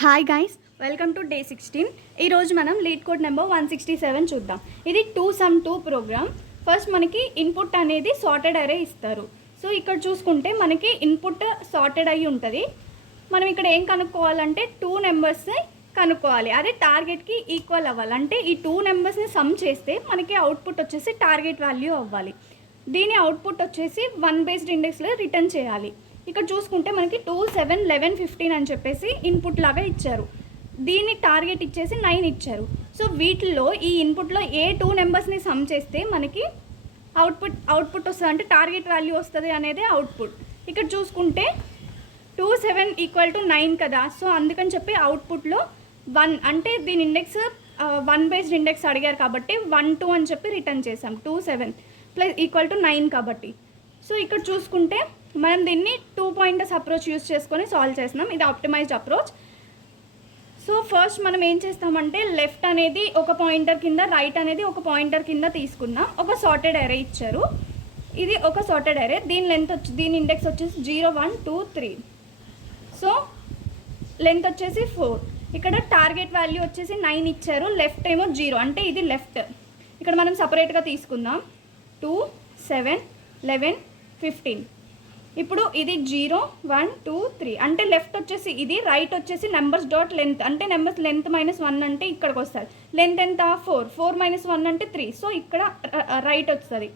Hi guys, welcome to day 16. ఈరోజు మనం lead code number 167 చూద్దాం. ఇది 2 ప్రోగ్రామ్. ఫస్ట్ మనకి ఇన్పుట్ అనేది సార్టెడ్ అరే ఇస్తారు. సో ఇక్కడ చూసుకుంటే మనకి ఇన్పుట్ సార్టెడ్ అయ్యి ఉంటుంది. మనం ఇక్కడ ఏం కనుక్కోవాలంటే 2 నెంబర్స్ కనుక్కోవాలి. అదే టార్గెట్కి ఈక్వల్ అవ్వాలి. అంటే ఈ 2 నెంబర్స్ని సమ్ చేస్తే మనకి అవుట్పుట్ వచ్చేసి టార్గెట్ వాల్యూ అవ్వాలి. దీని అవుట్పుట్ వచ్చేసి 1 బేస్డ్ ఇండెక్స్లో రిటర్న్ చేయాలి. ఇక్కడ చూసుకుంటే మనకి 2, 7, 11, 15 అని చెప్పేసి ఇన్పుట్ లాగా ఇచ్చారు. దీన్ని టార్గెట్ ఇచ్చేసి 9 ఇచ్చారు. సో వీటిల్లో ఈ ఇన్పుట్లో ఏ 2 నెంబర్స్ని సమ్ చేస్తే మనకి అవుట్పుట్ వస్తుంది, అంటే టార్గెట్ వాల్యూ వస్తుంది అనేది అవుట్పుట్. ఇక్కడ చూసుకుంటే 2, 7 = 9 కదా. సో అందుకని చెప్పి అవుట్పుట్లో 1 అంటే దీని ఇండెక్స్ 1 బేస్డ్ ఇండెక్స్ అడిగారు కాబట్టి 1, 2 అని చెప్పి రిటర్న్ చేసాం. 2, 7 + 9 కాబట్టి. సో ఇక్కడ చూసుకుంటే మనం దీన్ని 2 పాయింటర్స్ అప్రోచ్ యూస్ చేసుకొని సాల్వ్ చేస్తున్నాం. ఇది ఆప్టిమైజ్డ్ అప్రోచ్. సో ఫస్ట్ మనం ఏం చేస్తామంటే లెఫ్ట్ అనేది ఒక పాయింటర్ కింద, రైట్ అనేది ఒక పాయింటర్ కింద తీసుకున్నాం. ఒక సార్టెడ్ అరే ఇచ్చారు. ఇది ఒక సార్టెడ్ అరే. దీని ఇండెక్స్ వచ్చేసి 0, 1, 2, 3. సో లెంత్ వచ్చేసి 4. ఇక్కడ టార్గెట్ వాల్యూ వచ్చేసి 9 ఇచ్చారు. లెఫ్ట్ ఏమో 0, అంటే ఇది లెఫ్ట్. ఇక్కడ మనం సపరేట్గా తీసుకుందాం. 2, 7, 11, 15. ఇప్పుడు ఇది 0, 1, 2, 3 అంటే లెఫ్ట్ వచ్చేసి ఇది, రైట్ వచ్చేసి నెంబర్స్ డాట్ లెంత్, అంటే నెంబర్స్ లెంత్ -1 అంటే ఇక్కడికి వస్తుంది. లెంత్ ఎంత? 4, 4 - 1 అంటే 3. సో ఇక్కడ రైట్ వస్తుంది.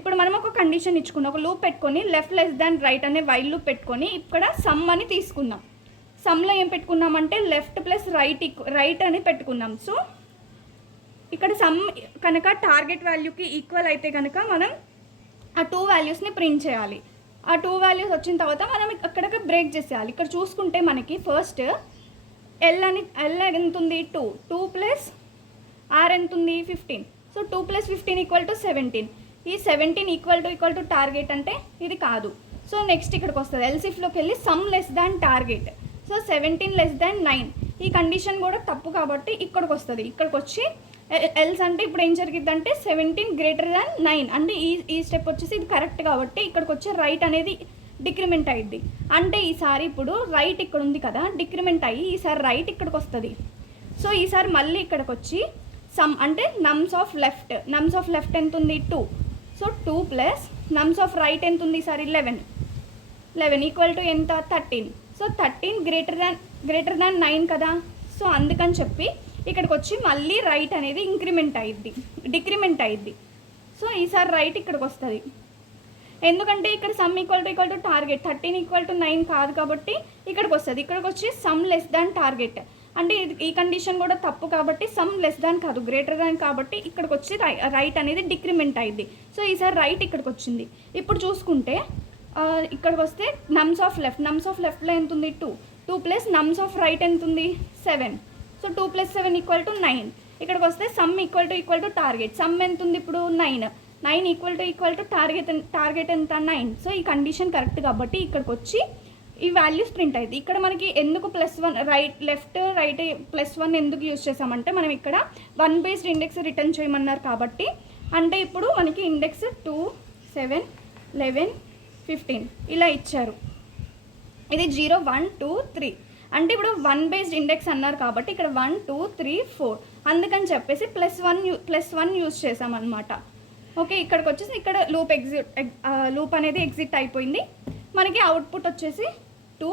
ఇప్పుడు మనం ఒక కండిషన్ ఇచ్చుకున్నాం, ఒక లూప్ పెట్టుకొని లెఫ్ట్ లెస్ దాన్ రైట్ అనే వైల్ లూప్ పెట్టుకొని ఇక్కడ సమ్ అని తీసుకున్నాం. సమ్లో ఏం పెట్టుకున్నామంటే లెఫ్ట్ ప్లస్ రైట్ అని పెట్టుకున్నాం. సో ఇక్కడ సమ్ కనుక టార్గెట్ వాల్యూకి ఈక్వల్ అయితే కనుక మనం ఆ 2 వాల్యూస్ని ప్రింట్ చేయాలి. ఆ 2 వాల్యూస్ వచ్చిన తర్వాత మనం అక్కడికి బ్రేక్ చేసేయాలి. ఇక్కడ చూసుకుంటే మనకి ఫస్ట్ ఎల్ ఎంత ఉంది? 2 ప్లస్ ఆర్ ఎంత ఉంది? 15. సో 2 + 15 = 17. ఈ 17 = టార్గెట్ అంటే ఇది కాదు. సో నెక్స్ట్ ఇక్కడికి వస్తుంది. ఎల్సిఫ్లోకి వెళ్ళి some less than target. So 17 < 9. ఈ కండిషన్ కూడా తప్పు కాబట్టి ఇక్కడికి వస్తుంది. ఇక్కడికి వచ్చి ఎల్స్ అంటే ఇప్పుడు ఏం జరిగిద్దంటే 17 > 9 అంటే ఈ స్టెప్ వచ్చేసి ఇది కరెక్ట్ కాబట్టి ఇక్కడికి వచ్చి రైట్ అనేది డిక్రిమెంట్ అయ్యిద్ది. అంటే ఈసారి ఇప్పుడు రైట్ ఇక్కడ ఉంది కదా, డిక్రిమెంట్ అయ్యి ఈసారి రైట్ ఇక్కడికి వస్తుంది. సో ఈసారి మళ్ళీ ఇక్కడికి వచ్చి సమ్ అంటే నమ్స్ ఆఫ్ లెఫ్ట్ ఎంత ఉంది? 2. సో 2 ప్లస్ నమ్స్ ఆఫ్ రైట్ ఎంత ఉంది? ఈసారి 11 = ఎంత? 13. సో 13 > 9 కదా. సో అందుకని చెప్పి ఇక్కడికి వచ్చి మళ్ళీ రైట్ అనేది డిక్రిమెంట్ అయ్యిద్ది. సో ఈసారి రైట్ ఇక్కడికి వస్తుంది. ఎందుకంటే ఇక్కడ సమ్ = టార్గెట్, 13 = 9 కాదు కాబట్టి ఇక్కడికి వస్తుంది. ఇక్కడికి వచ్చి సమ్ లెస్ దాన్ టార్గెట్ అంటే ఈ కండిషన్ కూడా తప్పు కాబట్టి సమ్ లెస్ దాన్ కాదు, గ్రేటర్ దాన్ కాబట్టి ఇక్కడికి వచ్చి రైట్ అనేది డిక్రిమెంట్ అయ్యిద్ది. సో ఈసారి రైట్ ఇక్కడికి వచ్చింది. ఇప్పుడు చూసుకుంటే ఇక్కడికి వస్తే నమ్స్ ఆఫ్ లెఫ్ట్లో ఎంత ఉంది? 2 ప్లస్ నమ్స్ ఆఫ్ రైట్ ఎంత ఉంది? 7. సో 2 + 7 = 9. ఇక్కడికి వస్తే సమ్ = టార్గెట్. సమ్ ఎంత ఉంది ఇప్పుడు? 9 = టార్గెట్ ఎంత? 9. సో ఈ కండిషన్ కరెక్ట్ కాబట్టి ఇక్కడికి వచ్చి ఈ వాల్యూస్ ప్రింట్ అయ్యింది. ఇక్కడ మనకి ఎందుకు +1 లెఫ్ట్ రైట్ +1 ఎందుకు యూజ్ చేసామంటే మనం ఇక్కడ 1 బేస్డ్ ఇండెక్స్ రిటర్న్ చేయమన్నారు కాబట్టి. అంటే ఇప్పుడు మనకి ఇండెక్స్ 2, 7, 11, 15 ఇలా ఇచ్చారు. ఇది 0, 1, 2, 3 అంటే ఇప్పుడు 1 బేస్డ్ ఇండెక్స్ అన్నారు కాబట్టి ఇక్కడ 1, 2, 3, 4 అందుకని చెప్పేసి +1 యూజ్ చేసామన్నమాట. ఓకే, ఇక్కడికి వచ్చేసి ఇక్కడ లూప్ అనేది ఎగ్జిట్ అయిపోయింది. మనకి అవుట్పుట్ వచ్చేసి 2,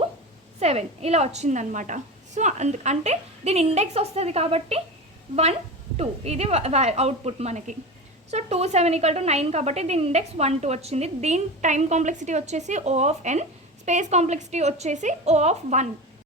7 ఇలా వచ్చిందనమాట. సో అంటే దీని ఇండెక్స్ వస్తుంది కాబట్టి 1, 2 ఇది అవుట్పుట్ మనకి. సో 2, 7 = 9 కాబట్టి దీని ఇండెక్స్ 1, 2 వచ్చింది. దీని టైం కాంప్లెక్సిటీ వచ్చేసి O(n), స్పేస్ కాంప్లెక్సిటీ వచ్చేసి O(1).